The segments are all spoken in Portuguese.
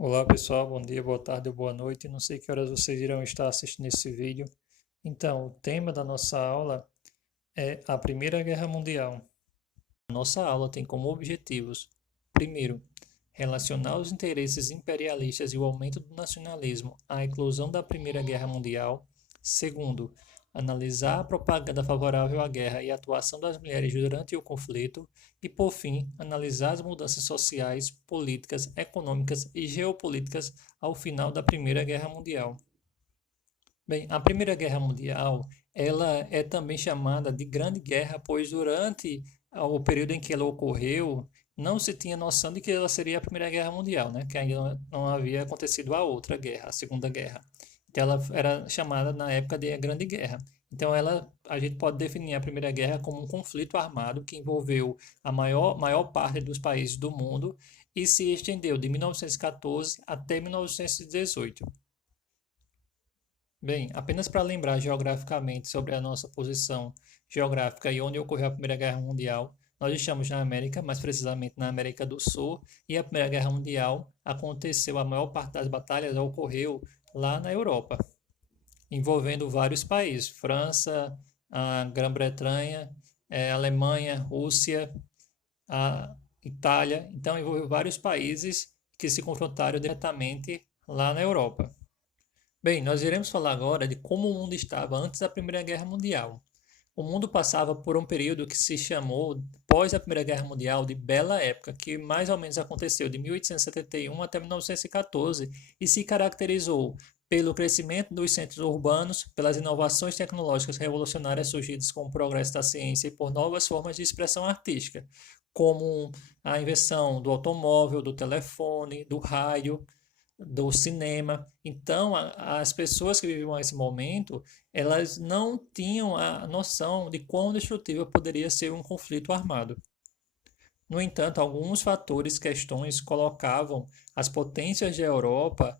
Olá pessoal, bom dia, boa tarde ou boa noite. Não sei que horas vocês irão estar assistindo esse vídeo. Então, o tema da nossa aula é a Primeira Guerra Mundial. A nossa aula tem como objetivos: primeiro, relacionar os interesses imperialistas e o aumento do nacionalismo à eclosão da Primeira Guerra Mundial. Segundo, analisar a propaganda favorável à guerra e a atuação das mulheres durante o conflito. E, por fim, analisar as mudanças sociais, políticas, econômicas e geopolíticas ao final da Primeira Guerra Mundial. Bem, a Primeira Guerra Mundial, ela é também chamada de Grande Guerra, pois durante o período em que ela ocorreu, não se tinha noção de que ela seria a Primeira Guerra Mundial, né? Que ainda não havia acontecido a outra guerra, a Segunda Guerra. Então ela era chamada na época de Grande Guerra. Então a gente pode definir a Primeira Guerra como um conflito armado que envolveu a maior parte dos países do mundo e se estendeu de 1914 até 1918. Bem, apenas para lembrar geograficamente sobre a nossa posição geográfica e onde ocorreu a Primeira Guerra Mundial, nós estamos na América, mais precisamente na América do Sul, e a Primeira Guerra Mundial aconteceu, a maior parte das batalhas ocorreu lá na Europa, envolvendo vários países, França, a Grã-Bretanha, Alemanha, Rússia, a Itália, então envolveu vários países que se confrontaram diretamente lá na Europa. Bem, nós iremos falar agora de como o mundo estava antes da Primeira Guerra Mundial. O mundo passava por um período que se chamou, pós a Primeira Guerra Mundial, de Bela Época, que mais ou menos aconteceu de 1871 até 1914 e se caracterizou pelo crescimento dos centros urbanos, pelas inovações tecnológicas revolucionárias surgidas com o progresso da ciência e por novas formas de expressão artística, como a invenção do automóvel, do telefone, do rádio, do cinema. Então, as pessoas que viviam esse momento, elas não tinham a noção de quão destrutivo poderia ser um conflito armado. No entanto, alguns fatores, questões colocavam as potências da Europa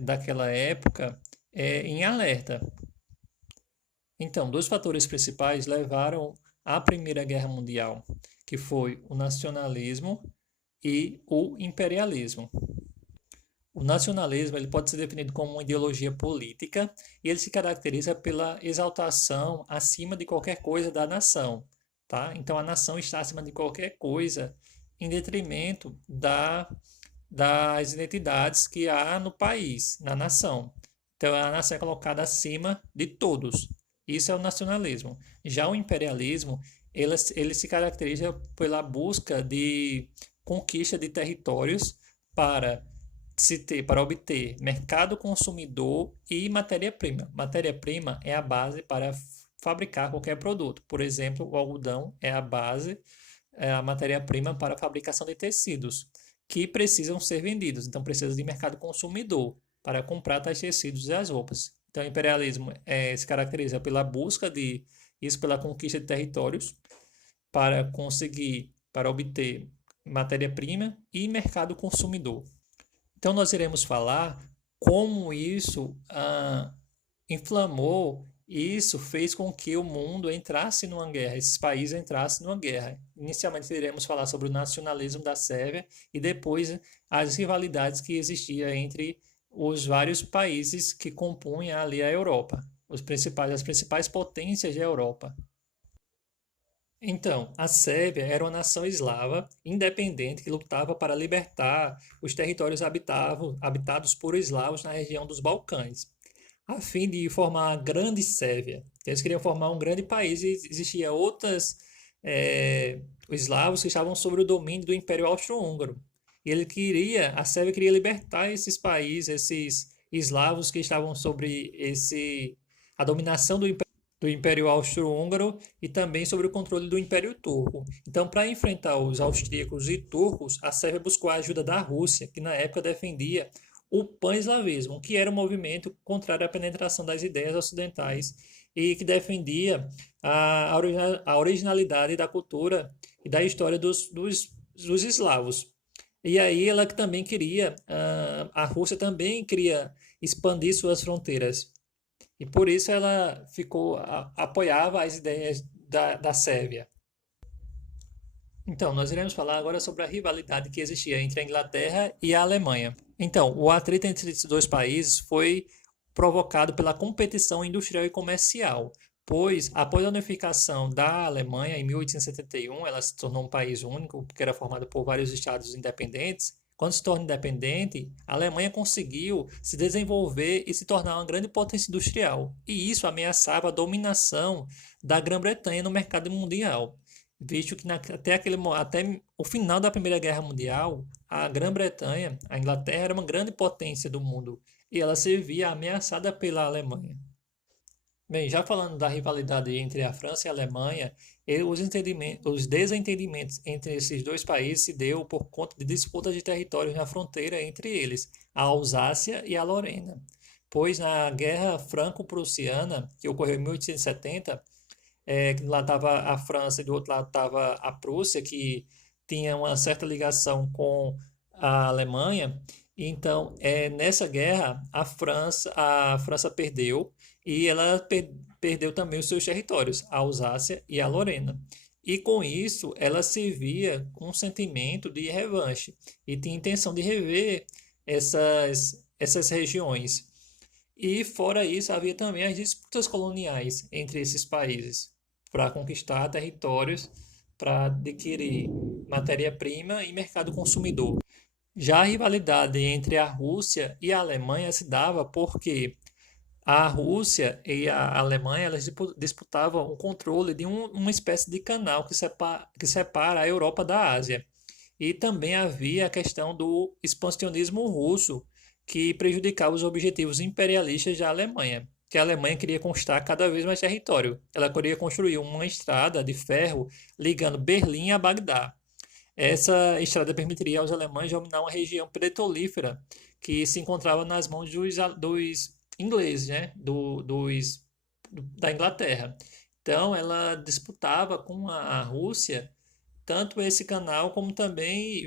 daquela época em alerta. Então, dois fatores principais levaram à Primeira Guerra Mundial, que foi o nacionalismo e o imperialismo. O nacionalismo ele pode ser definido como uma ideologia política e ele se caracteriza pela exaltação acima de qualquer coisa da nação, tá? Então a nação está acima de qualquer coisa em detrimento das identidades que há no país, na nação. Então a nação é colocada acima de todos. Isso é o nacionalismo. Já o imperialismo, ele se caracteriza pela busca de conquista de territórios para para obter mercado consumidor e matéria-prima. Matéria-prima é a base para fabricar qualquer produto. Por exemplo, o algodão é a base, é a matéria-prima para a fabricação de tecidos, que precisam ser vendidos. Então, precisa de mercado consumidor para comprar tais tecidos e as roupas. Então, o imperialismo se caracteriza pela busca de isso, pela conquista de territórios, para obter matéria-prima e mercado consumidor. Então, nós iremos falar como isso inflamou, e isso fez com que o mundo entrasse numa guerra, esses países entrassem numa guerra. Inicialmente, iremos falar sobre o nacionalismo da Sérvia e depois as rivalidades que existiam entre os vários países que compunham ali a Europa, as principais potências da Europa. Então, a Sérvia era uma nação eslava independente que lutava para libertar os territórios habitados por eslavos na região dos Balcãs, a fim de formar a Grande Sérvia. Então, eles queriam formar um grande país e existiam outras eslavos que estavam sob o domínio do Império Austro-Húngaro. E a Sérvia queria libertar esses países, esses eslavos que estavam sobre a dominação do Império Austro-Húngaro e também sobre o controle do Império Turco. Então, para enfrentar os austríacos e turcos, a Sérvia buscou a ajuda da Rússia, que na época defendia o pan-eslavismo, que era um movimento contrário à penetração das ideias ocidentais e que defendia a originalidade da cultura e da história dos eslavos. E aí ela que também queria, a Rússia também queria expandir suas fronteiras. E por isso ela apoiava as ideias da Sérvia. Então, nós iremos falar agora sobre a rivalidade que existia entre a Inglaterra e a Alemanha. Então, o atrito entre esses dois países foi provocado pela competição industrial e comercial, pois após a unificação da Alemanha em 1871, ela se tornou um país único, porque era formado por vários estados independentes. Quando se torna independente, a Alemanha conseguiu se desenvolver e se tornar uma grande potência industrial, e isso ameaçava a dominação da Grã-Bretanha no mercado mundial, visto que até o final da Primeira Guerra Mundial, a Grã-Bretanha, a Inglaterra, era uma grande potência do mundo e ela se via ameaçada pela Alemanha. Bem, já falando da rivalidade entre a França e a Alemanha, os desentendimentos entre esses dois países se deu por conta de disputas de territórios na fronteira entre eles, a Alsácia e a Lorena. Pois na Guerra Franco-Prussiana, que ocorreu em 1870, lá estava a França e do outro lado estava a Prússia, que tinha uma certa ligação com a Alemanha. Então, nessa guerra, a França perdeu e ela perdeu também os seus territórios, a Alsácia e a Lorena. E com isso, ela se via com um sentimento de revanche e tinha intenção de rever essas regiões. E fora isso, havia também as disputas coloniais entre esses países para conquistar territórios, para adquirir matéria-prima e mercado consumidor. Já a rivalidade entre a Rússia e a Alemanha se dava porque a Rússia e a Alemanha elas disputavam o controle de uma espécie de canal que separa a Europa da Ásia. E também havia a questão do expansionismo russo, que prejudicava os objetivos imperialistas da Alemanha, que a Alemanha queria conquistar cada vez mais território. Ela queria construir uma estrada de ferro ligando Berlim a Bagdá. Essa estrada permitiria aos alemães dominar uma região petrolífera que se encontrava nas mãos dos ingleses, né? Da Inglaterra. Então, ela disputava com a Rússia tanto esse canal como também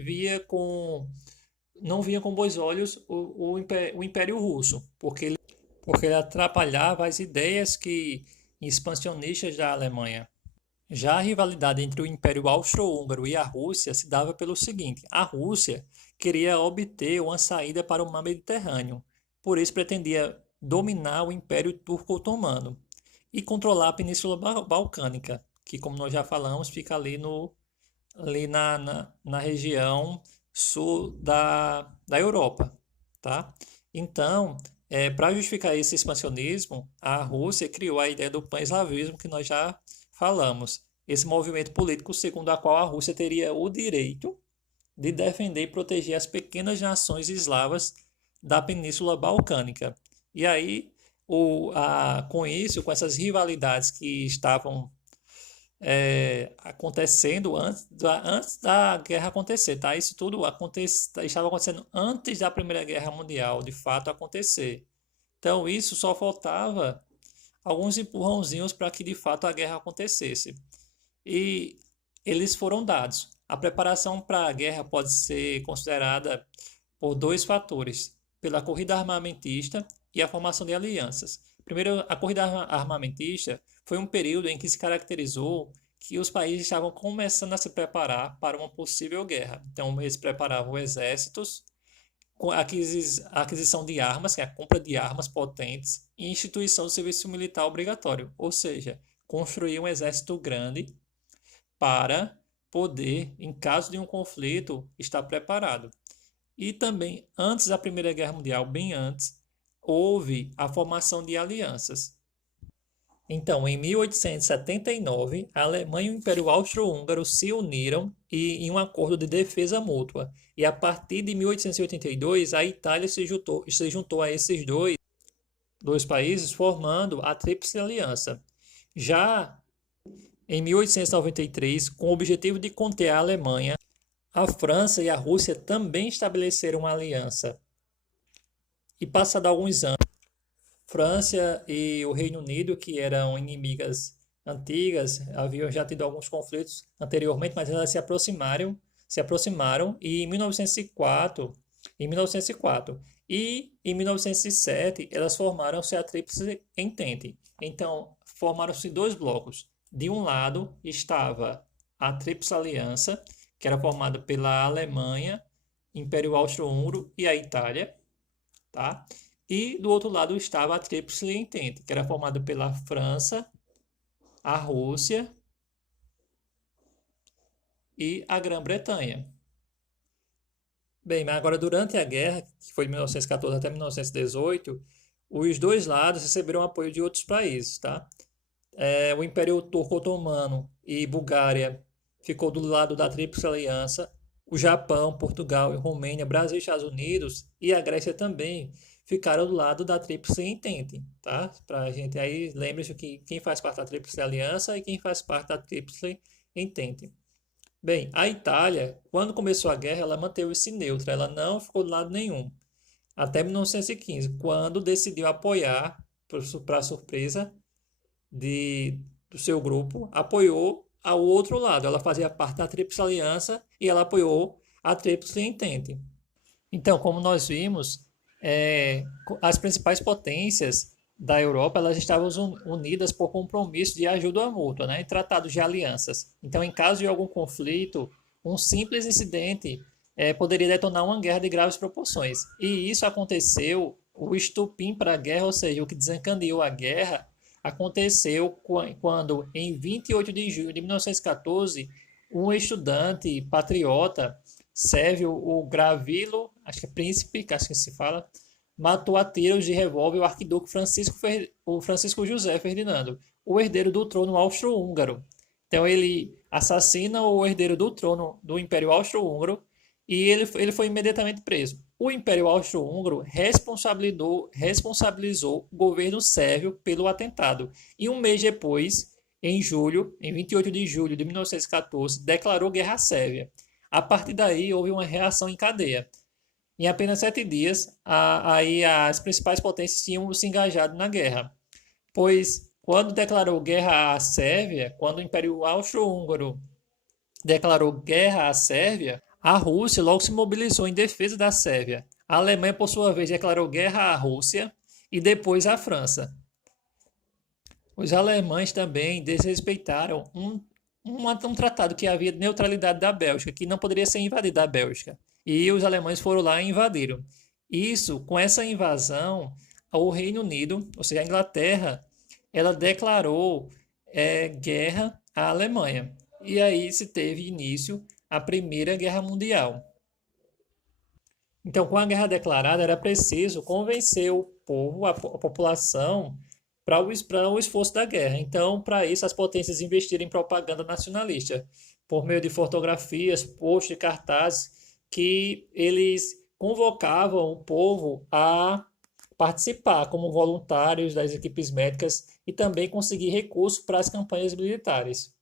não via com bons olhos o Império Russo, porque ele atrapalhava as ideias expansionistas da Alemanha. Já a rivalidade entre o Império Austro-Húngaro e a Rússia se dava pelo seguinte: a Rússia queria obter uma saída para o mar Mediterrâneo, por isso pretendia dominar o Império Turco-Otomano e controlar a Península Balcânica, que, como nós já falamos, fica ali na região sul da Europa, tá? Então, para justificar esse expansionismo, a Rússia criou a ideia do pan-eslavismo que nós já falamos. Esse movimento político segundo a qual a Rússia teria o direito de defender e proteger as pequenas nações eslavas da Península Balcânica. E aí, com isso, com essas rivalidades que estavam acontecendo antes da guerra acontecer, tá? Isso tudo estava acontecendo antes da Primeira Guerra Mundial, de fato, acontecer. Então, isso só faltava alguns empurrãozinhos para que, de fato, a guerra acontecesse. E eles foram dados. A preparação para a guerra pode ser considerada por dois fatores: pela corrida armamentista e a formação de alianças. Primeiro, a corrida armamentista foi um período em que se caracterizou que os países estavam começando a se preparar para uma possível guerra. Então, eles preparavam exércitos, com a aquisição de armas, que é a compra de armas potentes, e instituição do serviço militar obrigatório, ou seja, construir um exército grande para poder, em caso de um conflito, estar preparado. E também, antes da Primeira Guerra Mundial, bem antes, houve a formação de alianças. Então, em 1879, a Alemanha e o Império Austro-Húngaro se uniram em um acordo de defesa mútua. E a partir de 1882, a Itália se juntou a esses dois países, formando a Tríplice Aliança. Já em 1893, com o objetivo de conter a Alemanha, a França e a Rússia também estabeleceram uma aliança. E passado alguns anos, França e o Reino Unido, que eram inimigas antigas, haviam já tido alguns conflitos anteriormente, mas elas se aproximaram e em 1904 e em 1907 elas formaram-se a Tríplice Entente. Então, formaram-se dois blocos. De um lado estava a Tríplice Aliança, que era formada pela Alemanha, Império Austro-Húngaro e a Itália, tá? E do outro lado estava a Tríplice Entente, que era formada pela França, a Rússia e a Grã-Bretanha. Bem, mas agora durante a guerra, que foi de 1914 até 1918, os dois lados receberam apoio de outros países, tá? O Império Turco Otomano e Bulgária ficou do lado da Tríplice Aliança. O Japão, Portugal e Romênia, Brasil e Estados Unidos e a Grécia também ficaram do lado da Tríplice Entente, tá? Para a gente aí, lembre-se que quem faz parte da Tríplice Aliança e quem faz parte da Tríplice Entente. Bem, a Itália, quando começou a guerra, ela manteve-se neutra, ela não ficou do lado nenhum, até 1915, quando decidiu apoiar, para surpresa do seu grupo, apoiou ao outro lado. Ela fazia parte da Tríplice Aliança e ela apoiou a Tríplice Entente. Então, como nós vimos, as principais potências da Europa elas estavam unidas por compromisso de ajuda mútua, né, e tratados de alianças. Então, em caso de algum conflito, um simples incidente poderia detonar uma guerra de graves proporções. E isso aconteceu, o estupim para a guerra, ou seja, o que desencadeou a guerra, aconteceu quando, em 28 de junho de 1914, um estudante patriota sérvio, o Gravilo, acho que é príncipe, acho que se fala, matou a tiros de revólver o arquiduque o Francisco José Ferdinando, o herdeiro do trono austro-húngaro. Então ele assassina o herdeiro do trono do Império Austro-Húngaro e ele foi imediatamente preso. O Império Austro-Húngaro responsabilizou o governo sérvio pelo atentado e um mês depois, em 28 de julho de 1914, declarou guerra à Sérvia. A partir daí, houve uma reação em cadeia. Em apenas 7 dias, aí as principais potências tinham se engajado na guerra, pois quando declarou guerra à Sérvia, quando o Império Austro-Húngaro declarou guerra à Sérvia, a Rússia logo se mobilizou em defesa da Sérvia. A Alemanha, por sua vez, declarou guerra à Rússia e depois à França. Os alemães também desrespeitaram um tratado que havia de neutralidade da Bélgica, que não poderia ser invadida a Bélgica. E os alemães foram lá e invadiram. Isso, com essa invasão, o Reino Unido, ou seja, a Inglaterra, ela declarou guerra à Alemanha. E aí se teve início a Primeira Guerra Mundial. Então, com a guerra declarada, era preciso convencer o povo, a população, para o esforço da guerra. Então, para isso, as potências investiram em propaganda nacionalista, por meio de fotografias, posters e cartazes, que eles convocavam o povo a participar como voluntários das equipes médicas e também conseguir recursos para as campanhas militares.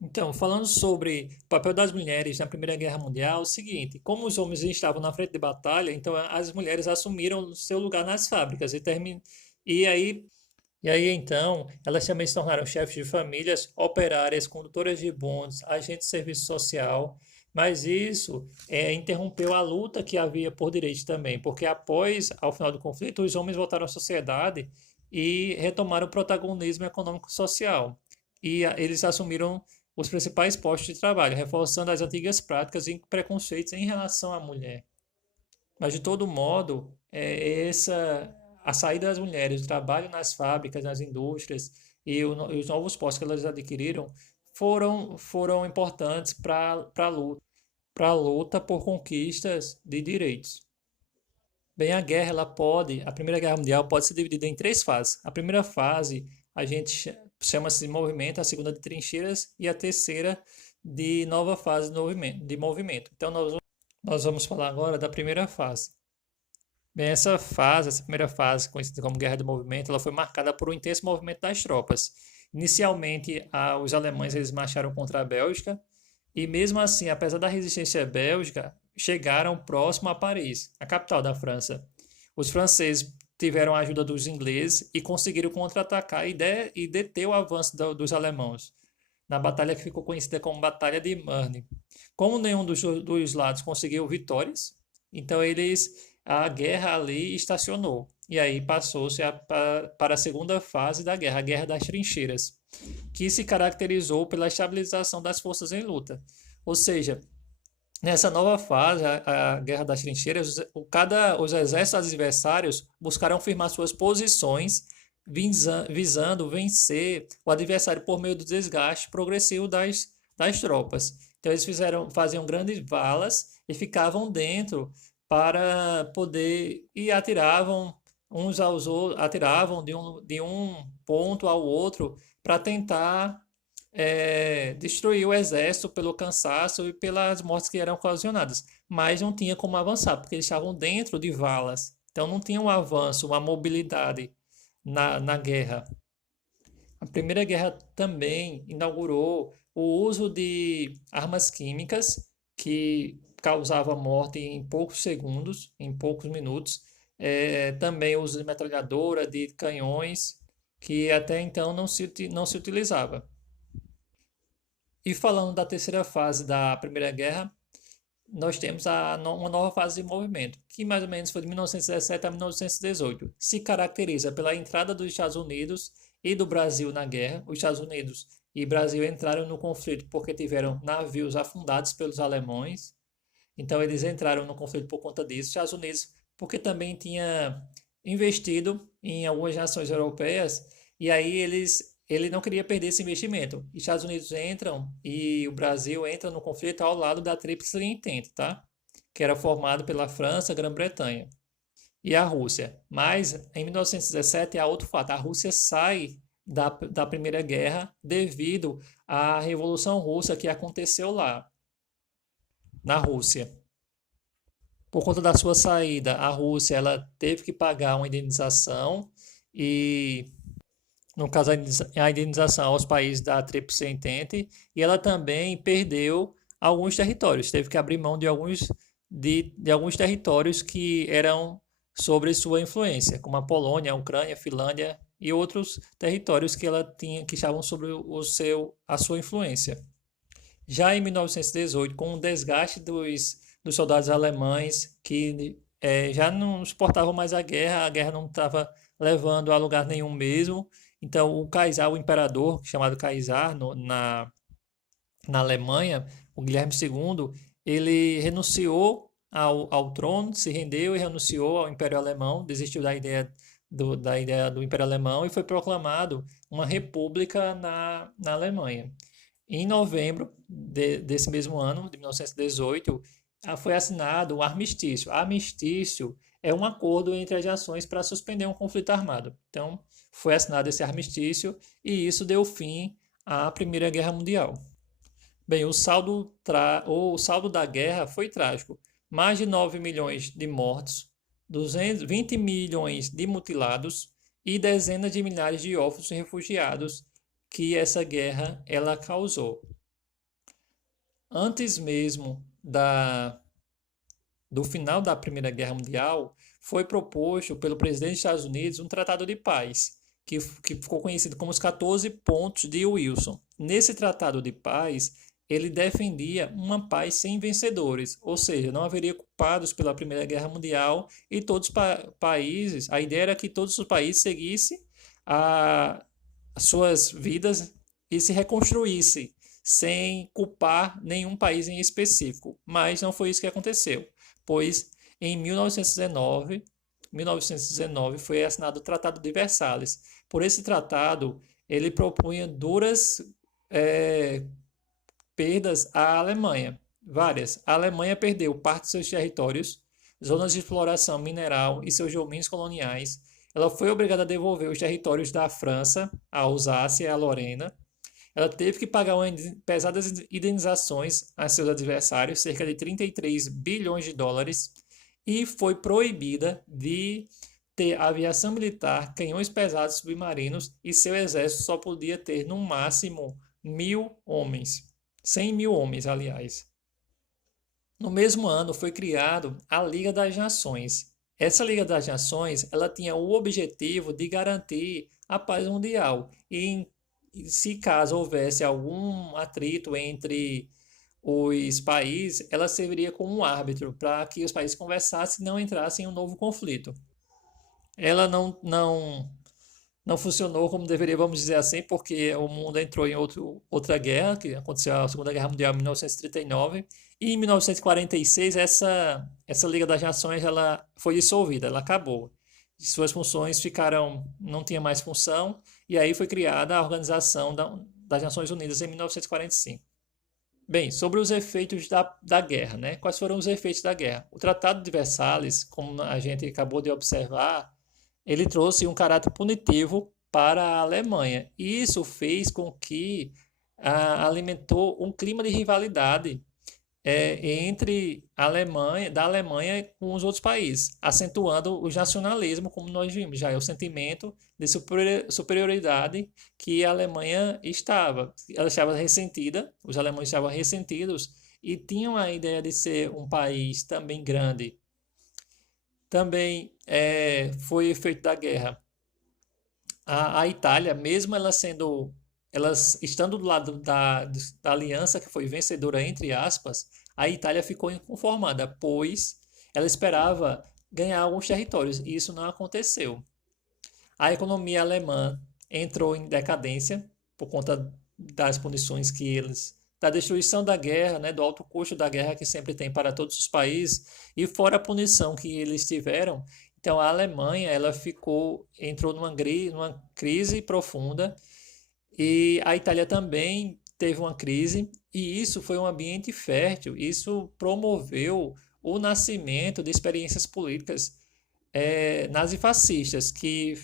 Então, falando sobre o papel das mulheres na Primeira Guerra Mundial, é o seguinte, como os homens estavam na frente de batalha, então as mulheres assumiram seu lugar nas fábricas e aí então elas também se tornaram chefes de famílias, operárias, condutoras de bondes, agentes de serviço social, mas isso interrompeu a luta que havia por direitos também, porque ao final do conflito, os homens voltaram à sociedade e retomaram o protagonismo econômico e social. E eles assumiram os principais postos de trabalho, reforçando as antigas práticas e preconceitos em relação à mulher. Mas, de todo modo, a saída das mulheres, o trabalho nas fábricas, nas indústrias os novos postos que elas adquiriram foram importantes para a luta por conquistas de direitos. Bem, a Primeira Guerra Mundial pode ser dividida em 3 fases. A primeira fase a gente chama-se de movimento, a segunda de trincheiras e a terceira de nova fase de movimento. Então, nós vamos falar agora da primeira fase. Bem, essa primeira fase, conhecida como Guerra de Movimento, ela foi marcada por um intenso movimento das tropas. Inicialmente, os alemães eles marcharam contra a Bélgica e, mesmo assim, apesar da resistência bélgica, chegaram próximo a Paris, a capital da França. Os franceses tiveram a ajuda dos ingleses e conseguiram contra-atacar e deter o avanço dos alemãos, na batalha que ficou conhecida como Batalha de Marne. Como nenhum dos lados conseguiu vitórias, então a guerra ali estacionou. E aí passou-se para a segunda fase da guerra, a Guerra das Trincheiras, que se caracterizou pela estabilização das forças em luta. Ou seja, Nessa nova fase, a Guerra das Trincheiras, os exércitos adversários buscaram firmar suas posições, visando vencer o adversário por meio do desgaste progressivo das tropas. Então, faziam grandes valas e ficavam dentro para poder e atiravam uns aos outros, atiravam de um ponto ao outro para tentar destruir o exército pelo cansaço e pelas mortes que eram ocasionadas, mas não tinha como avançar, porque eles estavam dentro de valas, então não tinha um avanço, uma mobilidade na guerra. A Primeira Guerra também inaugurou o uso de armas químicas que causava morte em poucos segundos, em poucos minutos. Também o uso de metralhadora, de canhões, que até então não se utilizava. E falando da terceira fase da Primeira Guerra, nós temos uma nova fase de movimento, que mais ou menos foi de 1917 a 1918. Se caracteriza pela entrada dos Estados Unidos e do Brasil na guerra. Os Estados Unidos e Brasil entraram no conflito porque tiveram navios afundados pelos alemães. Então eles entraram no conflito por conta disso. Os Estados Unidos porque também tinha investido em algumas nações europeias e aí ele não queria perder esse investimento. Os Estados Unidos entram e o Brasil entra no conflito ao lado da Tríplice Entente, tá? Que era formado pela França, Grã-Bretanha e a Rússia. Mas em 1917 há outro fato: a Rússia sai da Primeira Guerra devido à Revolução Russa que aconteceu lá, na Rússia. Por conta da sua saída, a Rússia ela teve que pagar uma indenização e no caso, a indenização aos países da Tríplice Entente, e ela também perdeu alguns territórios, teve que abrir mão de alguns territórios que eram sobre sua influência, como a Polônia, a Ucrânia, a Finlândia e outros territórios que ela tinha que estavam sobre a sua influência. Já em 1918, com o desgaste dos soldados alemães que já não suportavam mais a guerra não estava levando a lugar nenhum mesmo. Então, o Kaysar, o imperador, chamado Kaysar, na Alemanha, o Guilherme II, ele renunciou ao trono, se rendeu e renunciou ao Império Alemão, desistiu da ideia do Império Alemão e foi proclamado uma república na Alemanha. Em novembro desse mesmo ano, de 1918, foi assinado o armistício. Armistício é um acordo entre as nações para suspender um conflito armado. Então, foi assinado esse armistício e isso deu fim à Primeira Guerra Mundial. Bem, o saldo da guerra foi trágico. Mais de 9 milhões de mortos, 20 milhões de mutilados e dezenas de milhares de órfãos e refugiados que essa guerra ela causou. Antes mesmo do final da Primeira Guerra Mundial, foi proposto pelo presidente dos Estados Unidos um tratado de paz, que ficou conhecido como os 14 pontos de Wilson. Nesse tratado de paz, ele defendia uma paz sem vencedores, ou seja, não haveria culpados pela Primeira Guerra Mundial e todos os países, a ideia era que todos os países seguissem as suas vidas e se reconstruíssem sem culpar nenhum país em específico. Mas não foi isso que aconteceu, pois em 1919 foi assinado o Tratado de Versalhes. Por esse tratado, ele propunha duras perdas à Alemanha, várias. A Alemanha perdeu parte de seus territórios, zonas de exploração mineral e seus domínios coloniais. Ela foi obrigada a devolver os territórios da França, a Alsácia e a Lorena. Ela teve que pagar pesadas indenizações a seus adversários, cerca de 33 bilhões de dólares, e foi proibida de ter aviação militar, canhões pesados submarinos, e seu exército só podia ter no máximo 1.000 homens. 100 mil homens, aliás. No mesmo ano foi criado a Liga das Nações. Essa Liga das Nações, ela tinha o objetivo de garantir a paz mundial e se caso houvesse algum atrito entre os países, ela serviria como um árbitro para que os países conversassem e não entrassem em um novo conflito. Ela não funcionou como deveria, vamos dizer assim, porque o mundo entrou em outra guerra, que aconteceu a Segunda Guerra Mundial em 1939, E em 1946, essa Liga das Nações ela foi dissolvida, ela acabou. Suas funções ficaram, não tinha mais função, e aí foi criada a Organização das Nações Unidas em 1945. Bem, sobre os efeitos da guerra, né? Quais foram os efeitos da guerra? O Tratado de Versalhes, como a gente acabou de observar, ele trouxe um caráter punitivo para a Alemanha. E isso fez com que alimentou um clima de rivalidade entre da Alemanha com os outros países, acentuando o nacionalismo, como nós vimos, já é o sentimento de superioridade que a Alemanha estava. Ela estava ressentida, os alemães estavam ressentidos e tinham a ideia de ser um país também grande. Também foi efeito da guerra. A Itália, mesmo elas estando do lado da aliança que foi vencedora, entre aspas, a Itália ficou inconformada, pois ela esperava ganhar alguns territórios, e isso não aconteceu. A economia alemã entrou em decadência por conta das punições da destruição da guerra, né, do alto custo da guerra que sempre tem para todos os países, e fora a punição que eles tiveram. Então a Alemanha entrou numa crise profunda, e a Itália também teve uma crise, e isso foi um ambiente fértil, isso promoveu o nascimento de experiências políticas nazifascistas que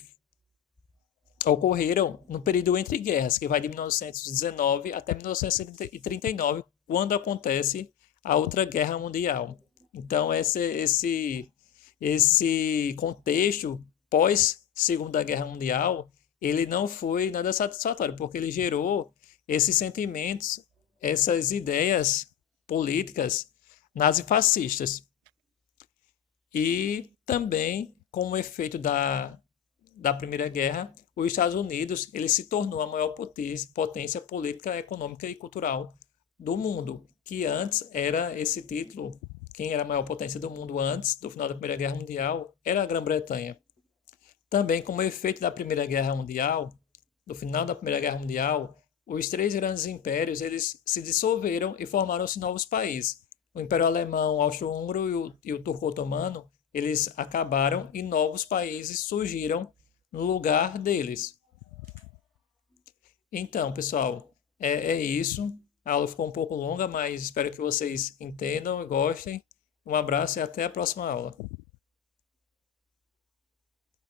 ocorreram no período entre guerras, que vai de 1919 até 1939, quando acontece a outra guerra mundial. Então, esse contexto pós Segunda Guerra Mundial, ele não foi nada satisfatório, porque ele gerou esses sentimentos, essas ideias políticas nazifascistas. E também, como efeito da Primeira Guerra, os Estados Unidos ele se tornou a maior potência política, econômica e cultural do mundo, que antes era esse título. Quem era a maior potência do mundo antes do final da Primeira Guerra Mundial era a Grã-Bretanha. Também, como efeito da Primeira Guerra Mundial, do final da Primeira Guerra Mundial, os três grandes impérios eles se dissolveram e formaram-se novos países. O Império Alemão, o Austro-Húngaro e o Turco-Otomano, eles acabaram e novos países surgiram no lugar deles. Então, pessoal, é isso. A aula ficou um pouco longa, mas espero que vocês entendam e gostem. Um abraço e até a próxima aula.